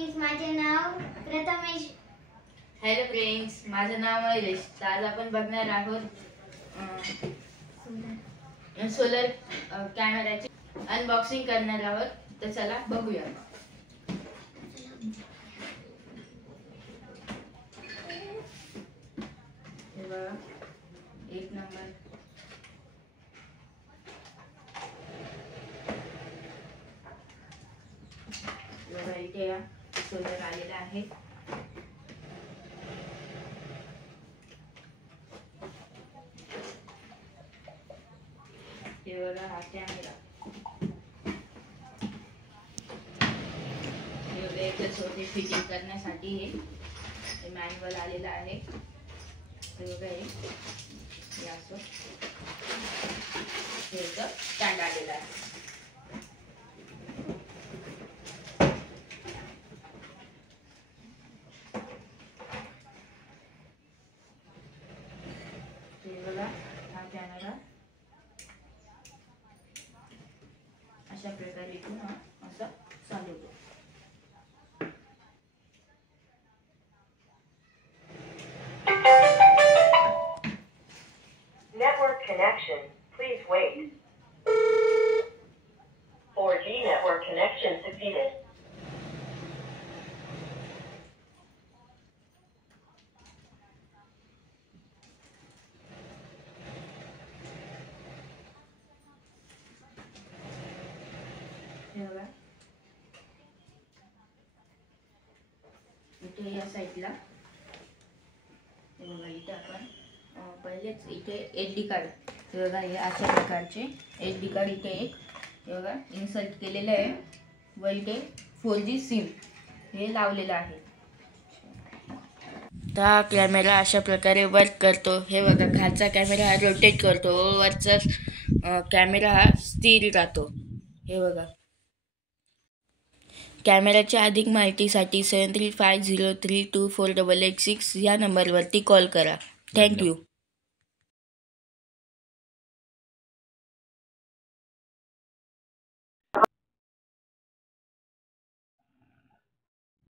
माझे नाव Prathamesh. Hello friends, माझं नाव महेश. आज आपण बघणार आहोत सोलर कॅमेराची अनबॉक्सिंग करणार आहोत. तर चला बघूया. हे बघा, एक नंबर. बघा, इथे या सोलर आलेला आहे. हे बघा, हा कॅमेरा. हे बघा, एक छोटे फिटिंग करण्यासाठी हे मॅन्युअल आलेलं आहे. हे बघा, हे असं स्टँड आलेला आहे. हे बघा, हा कॅमेरा अशा प्रकारे इथून असं चालवतो. Network connection. Please wait. 4G network connection succeeded. हे बघा, इथे या साईडला हे बघा, इथे आपण पहिलेच इथे SD कार्ड. हे बघा, हे अशा प्रकारचे SD कार्ड इथे एक हे बघा इन्सर्ट केलेलं आहे. व इथे 4G सिम हे लावलेलं आहे. तर हा कॅमेरा अशा प्रकारे वर्क करतो. हे बघा, खालचा कॅमेरा हा रोटेट करतो व वरचा कॅमेरा हा स्थिर राहतो. हे बघा. कॅमेराच्या अधिक माहितीसाठी 7350324886 या नंबरवरती कॉल करा. थँक्यू.